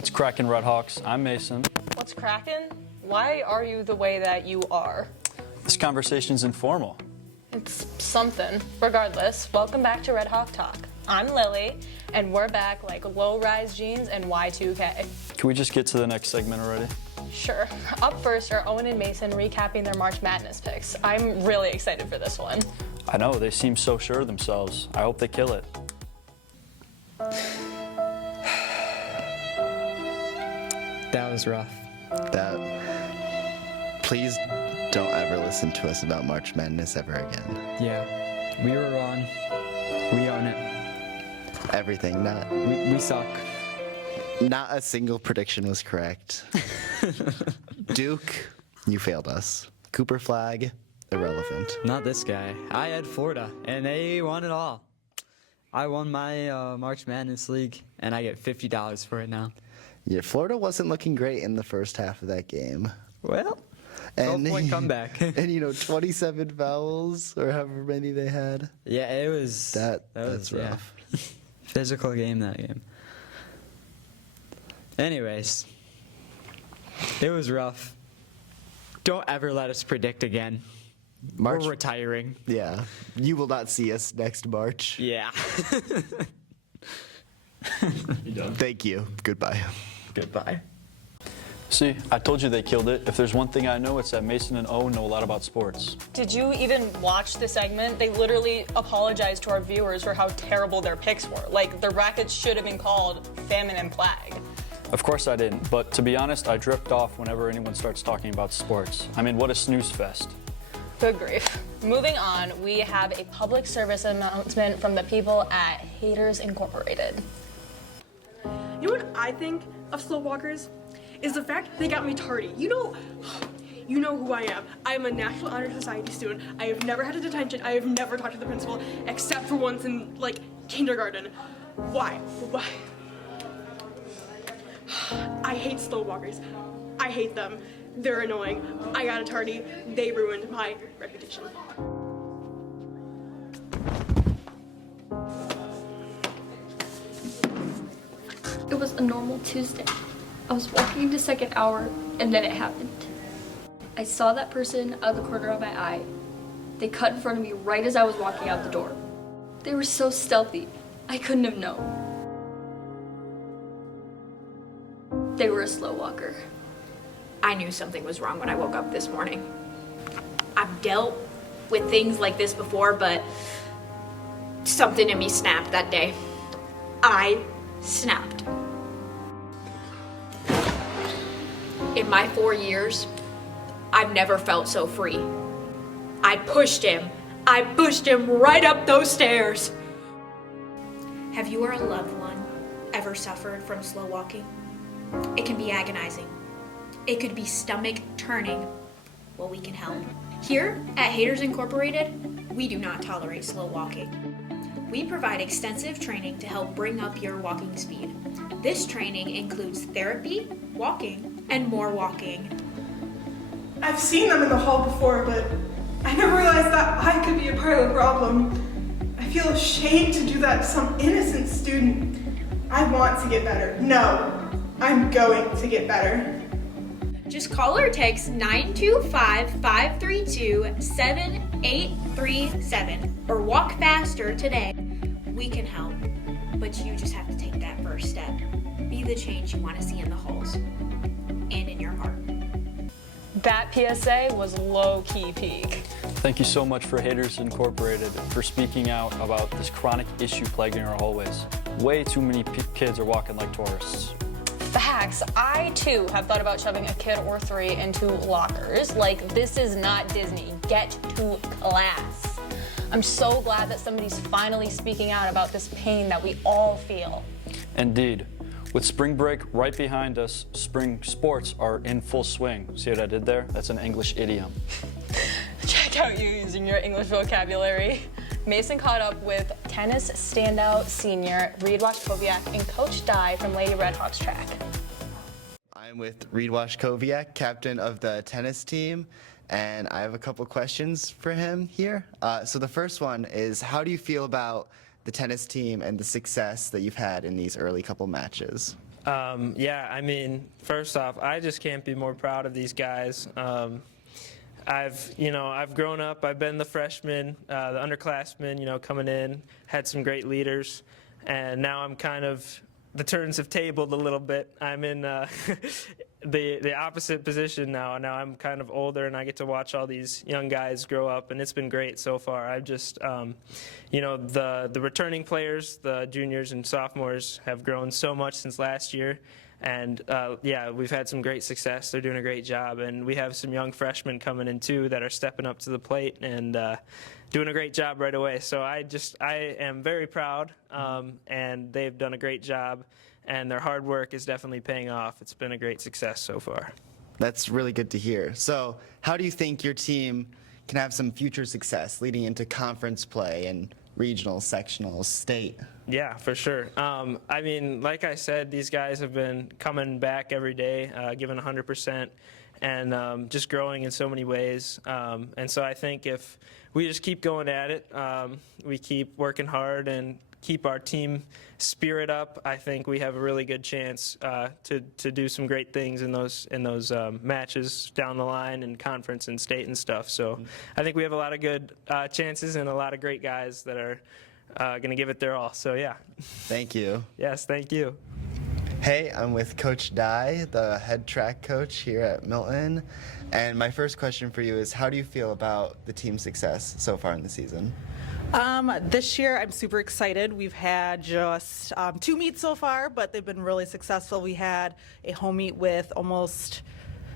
What's crackin', Redhawks? I'm Mason. What's crackin'? Why are you the way that you are? This conversation's informal. It's something. Regardless, welcome back to Red Hawk Talk. I'm Lily, and we're back like low-rise jeans and Y2K. Can we just get to the next segment already? Sure. Up first are Owen and Mason recapping their March Madness picks. I'm really excited for this one. I know, they seem so sure of themselves. I hope they kill it. That was rough. Please don't ever listen to us about March Madness ever again. Yeah, we were wrong. We own it. Everything, We suck. not a single prediction was correct. Duke, you failed us. Cooper Flag, irrelevant. Not this guy. I had Florida, and they won it all. I won my March Madness League, and I get $50 for it now. Yeah, Florida wasn't looking great in the first half of that game. Well, 12-point comeback. And 27 fouls or however many they had. Yeah, it was. That's rough. Yeah. Physical game, that game. Anyways, it was rough. Don't ever let us predict again. March, We're retiring. Yeah, you will not see us next March. Yeah. You done? Thank you. Goodbye. Goodbye. See, I told you they killed it. If there's one thing I know, it's that Mason and Owen know a lot about sports. Did you even watch the segment? They literally apologized to our viewers for how terrible their picks were. Like, the rackets should have been called Famine and Plague. Of course I didn't, but to be honest, I drift off whenever anyone starts talking about sports. I mean, what a snooze fest. Good grief. Moving on, we have a public service announcement from the people at Haters Incorporated. You know what I think of slow walkers? Is the fact they got me tardy. You know who I am. I am a National Honor Society student. I have never had a detention. I have never talked to the principal, except for once in, kindergarten. Why? I hate slow walkers. I hate them. They're annoying. I got a tardy. They ruined my reputation. It was a normal Tuesday. I was walking into second hour, and then it happened. I saw that person out of the corner of my eye. They cut in front of me right as I was walking out the door. They were so stealthy, I couldn't have known. They were a slow walker. I knew something was wrong when I woke up this morning. I've dealt with things like this before, but something in me snapped that day. I snapped. In my 4 years, I've never felt so free. I pushed him right up those stairs. Have you or a loved one ever suffered from slow walking? It can be agonizing. It could be stomach turning. Well, we can help. Here at Haters Incorporated, we do not tolerate slow walking. We provide extensive training to help bring up your walking speed. This training includes therapy, walking, and more walking. I've seen them in the hall before, but I never realized that I could be a part of the problem. I feel ashamed to do that to some innocent student. I want to get better. No, I'm going to get better. Just call or text 925-532-7837 or walk faster today. We can help, but you just have to take that first step. Be the change you want to see in the halls and in your heart. That PSA was low-key peak. Thank you so much for Haters Incorporated for speaking out about this chronic issue plaguing our hallways. Way too many kids are walking like tourists. Facts. I, too, have thought about shoving a kid or three into lockers. Like, this is not Disney. Get to class. I'm so glad that somebody's finally speaking out about this pain that we all feel. Indeed. With spring break right behind us, spring sports are in full swing. See what I did there? That's an English idiom. Check out you using your English vocabulary. Mason caught up with tennis standout senior Reed Washkowiak and Coach Dye from Lady Redhawks track. I'm with Reed Washkowiak, captain of the tennis team, and I have a couple questions for him here. So the first one is, how do you feel about the tennis team and the success that you've had in these early couple matches? Yeah, I mean, first off, I just can't be more proud of these guys. I've grown up. I've been the freshman, the underclassmen, coming in, had some great leaders, and now I'm kind of, the turns have tabled a little bit. I'm in the opposite position now. Now I'm kind of older, and I get to watch all these young guys grow up, and it's been great so far. I've just, the returning players, the juniors and sophomores, have grown so much since last year. And we've had some great success. They're doing a great job, and we have some young freshmen coming in too that are stepping up to the plate and doing a great job right away. So I am very proud, and they've done a great job, and their hard work is definitely paying off. It's been a great success so far. That's really good to hear. So how do you think your team can have some future success leading into conference play and regional, sectional, state? Yeah, for sure. I mean, like I said, these guys have been coming back every day, giving 100%, and just growing in so many ways. And so I think if we just keep going at it, we keep working hard and keep our team spirit up, I think we have a really good chance to do some great things in those matches down the line in conference and state and stuff. So I think we have a lot of good chances and a lot of great guys that are going to give it their all. So yeah. Thank you. Yes, thank you. Hey, I'm with Coach Dye, the head track coach here at Milton. And my first question for you is, how do you feel about the team's success so far in the season? This year, I'm super excited. We've had just 2 meets so far, but they've been really successful. We had a home meet with almost,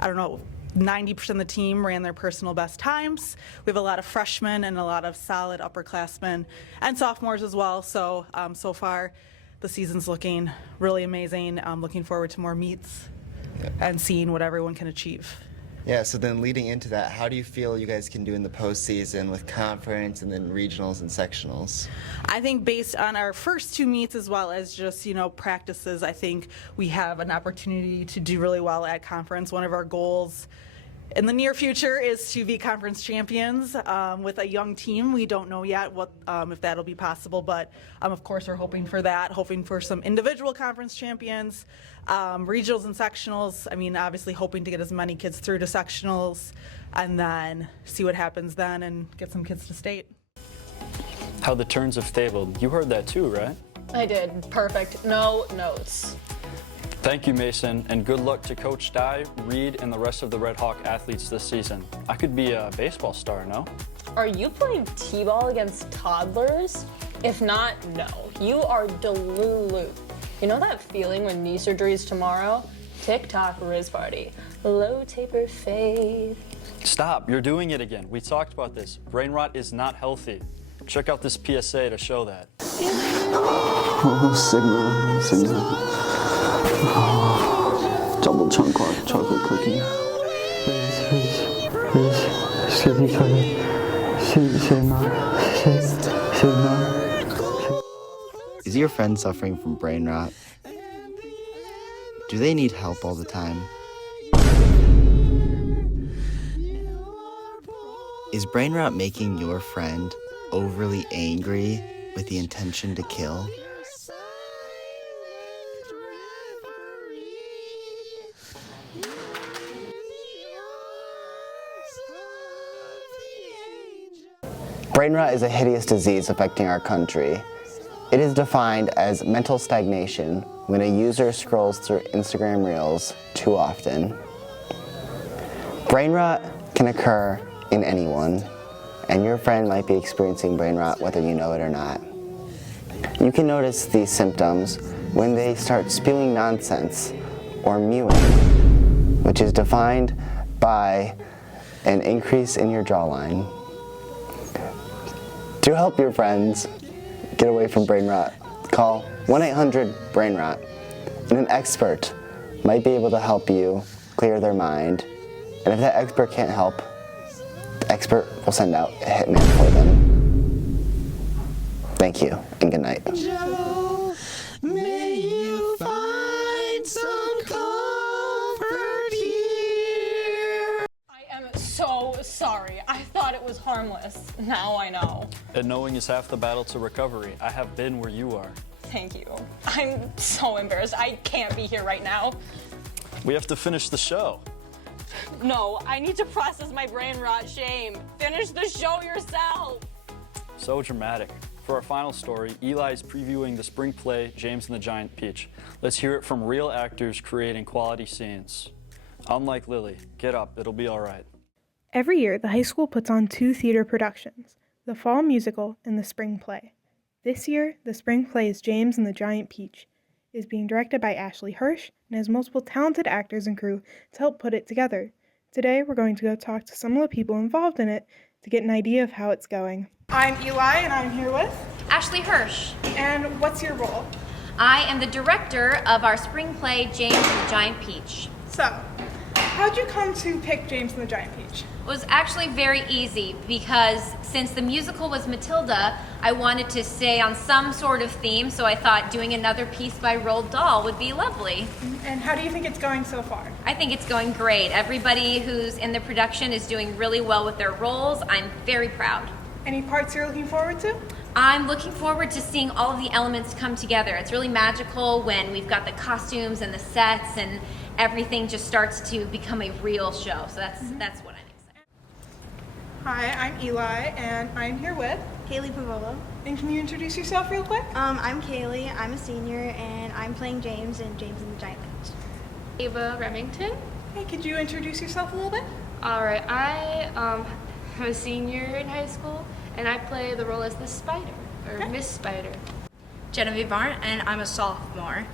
90% of the team ran their personal best times. We have a lot of freshmen and a lot of solid upperclassmen and sophomores as well. So, so far, the season's looking really amazing. I'm looking forward to more meets and seeing what everyone can achieve. Yeah, so then leading into that, how do you feel you guys can do in the postseason with conference and then regionals and sectionals? I think based on our first 2 meets as well as just, practices, I think we have an opportunity to do really well at conference. One of our goals in the near future is to be conference champions with a young team. We don't know yet what if that'll be possible, but of course we're hoping for that, hoping for some individual conference champions, regionals and sectionals. I mean, obviously hoping to get as many kids through to sectionals and then see what happens then and get some kids to state. How the turns have tabled. You heard that too, right? I did. Perfect. No notes. Thank you, Mason, and good luck to Coach Dye, Reed, and the rest of the Red Hawk athletes this season. I could be a baseball star, no? Are you playing t-ball against toddlers? If not, no. You are delulu. You know that feeling when knee surgery is tomorrow? TikTok Riz Party. Low taper fade. Stop, you're doing it again. We talked about this. Brain rot is not healthy. Check out this PSA to show that. Oh, Sigma. Double chunk chocolate cookie. Please. Excuse me, Is your friend suffering from brain rot? Do they need help all the time? Is brain rot making your friend overly angry with the intention to kill? Brain rot is a hideous disease affecting our country. It is defined as mental stagnation when a user scrolls through Instagram Reels too often. Brain rot can occur in anyone, and your friend might be experiencing brain rot whether you know it or not. You can notice these symptoms when they start spewing nonsense or mewing, which is defined by an increase in your jawline. To help your friends get away from brain rot, call 1-800-BRAIN-ROT, and an expert might be able to help you clear their mind. And if that expert can't help, the expert will send out a hitman for them. Thank you, and good night. Joe, may you find some comfort here. I am so sorry. I thought it was harmless. Now I know. And knowing is half the battle to recovery. I have been where you are. Thank you. I'm so embarrassed. I can't be here right now. We have to finish the show. No, I need to process my brain rot shame. Finish the show yourself. So dramatic. For our final story, Eli is previewing the spring play, James and the Giant Peach. Let's hear it from real actors creating quality scenes. Unlike Lily, get up, it'll be all right. Every year, the high school puts on 2 theater productions, the fall musical and the spring play. This year, the spring play is James and the Giant Peach. It is being directed by Ashley Hirsch and has multiple talented actors and crew to help put it together. Today, we're going to go talk to some of the people involved in it to get an idea of how it's going. I'm Eli, and I'm here with... Ashley Hirsch. And what's your role? I am the director of our spring play, James and the Giant Peach. So, how'd you come to pick James and the Giant Peach? It was actually very easy because since the musical was Matilda, I wanted to stay on some sort of theme, so I thought doing another piece by Roald Dahl would be lovely. And how do you think it's going so far? I think it's going great. Everybody who's in the production is doing really well with their roles. I'm very proud. Any parts you're looking forward to? I'm looking forward to seeing all of the elements come together. It's really magical when we've got the costumes and the sets and everything just starts to become a real show. So that's what I'm excited. Hi, I'm Eli, and I'm here with Kaylee Pavolo. And can you introduce yourself real quick? I'm Kaylee. I'm a senior, and I'm playing James in James and the Giant Peach. Ava Remington. Hey, could you introduce yourself a little bit? All right, I'm a senior in high school, and I play the role as the Spider, or Miss Spider. Genevieve Barn, and I'm a sophomore.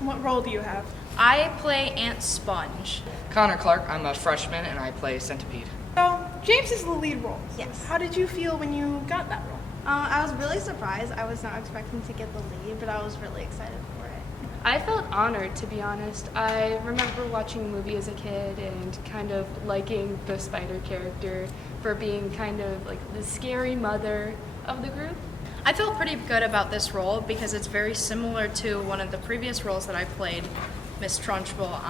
What role do you have? I play Aunt Sponge. Connor Clark, I'm a freshman, and I play Centipede. So, James is the lead role. Yes. How did you feel when you got that role? I was really surprised. I was not expecting to get the lead, but I was really excited for it. I felt honored, to be honest. I remember watching the movie as a kid and kind of liking the Spider character for being kind of like the scary mother of the group. I felt pretty good about this role because it's very similar to one of the previous roles that I played, Miss Trunchbull,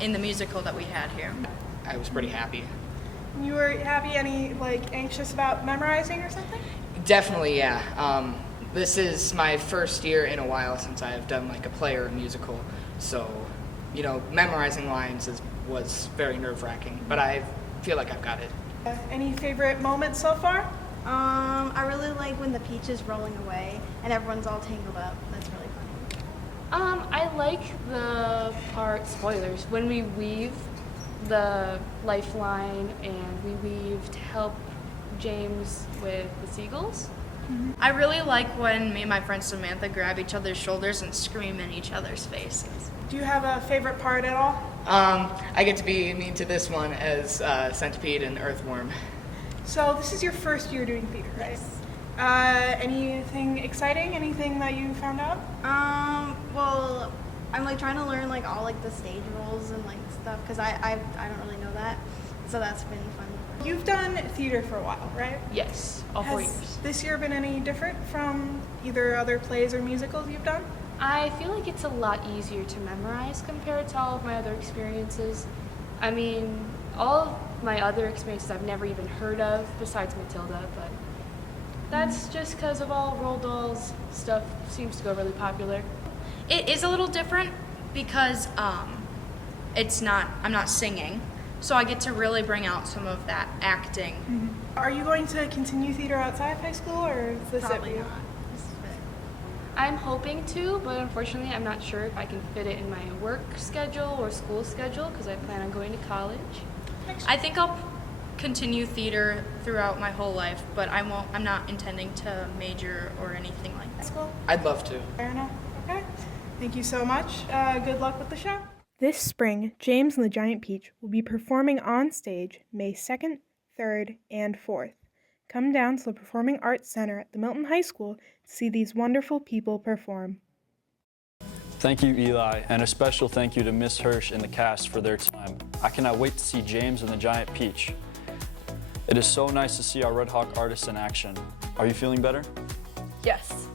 in the musical that we had here. I was pretty happy. You were happy, anxious about memorizing or something? Definitely, yeah. This is my first year in a while since I've done a play or a musical, so, memorizing lines was very nerve-wracking, but I feel like I've got it. Any favorite moments so far? I really like when the peach is rolling away and everyone's all tangled up. That's really funny. I like the part, spoilers, when we weave the lifeline and we weave to help James with the seagulls. I really like when me and my friend Samantha grab each other's shoulders and scream in each other's faces. Do you have a favorite part at all? I get to be mean to this one as Centipede and Earthworm. So this is your first year doing theater, right? Yes. Anything exciting? Anything that you found out? Well, I'm trying to learn all the stage roles and stuff because I don't really know that. So that's been fun. You've done theater for a while, right? Yes, all 4 years. Has this year been any different from either other plays or musicals you've done? I feel like it's a lot easier to memorize compared to all of my other experiences. I mean, all of my other experiences I've never even heard of besides Matilda, but that's just because of all Roald Dahl's stuff seems to go really popular. It is a little different because I'm not singing, so I get to really bring out some of that acting. Mm-hmm. Are you going to continue theater outside of high school, or is this Probably it? not. This is it. I'm hoping to, but unfortunately I'm not sure if I can fit it in my work schedule or school schedule because I plan on going to college. I think I'll continue theater throughout my whole life, but I'm not intending to major or anything like that. School? I'd love to. Fair enough. Okay. Thank you so much. Good luck with the show. This spring, James and the Giant Peach will be performing on stage May 2nd, 3rd, and 4th. Come down to the Performing Arts Center at the Milton High School to see these wonderful people perform. Thank you, Eli, and a special thank you to Miss Hirsch and the cast for their time. I cannot wait to see James and the Giant Peach. It is so nice to see our Red Hawk artists in action. Are you feeling better? Yes.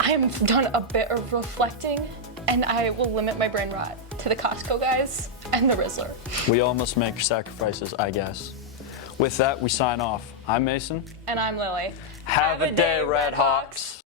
I have done a bit of reflecting, and I will limit my brain rot to the Costco guys and the Rizzler. We all must make sacrifices, I guess. With that, we sign off. I'm Mason. And I'm Lily. Have a day, Red Hawks.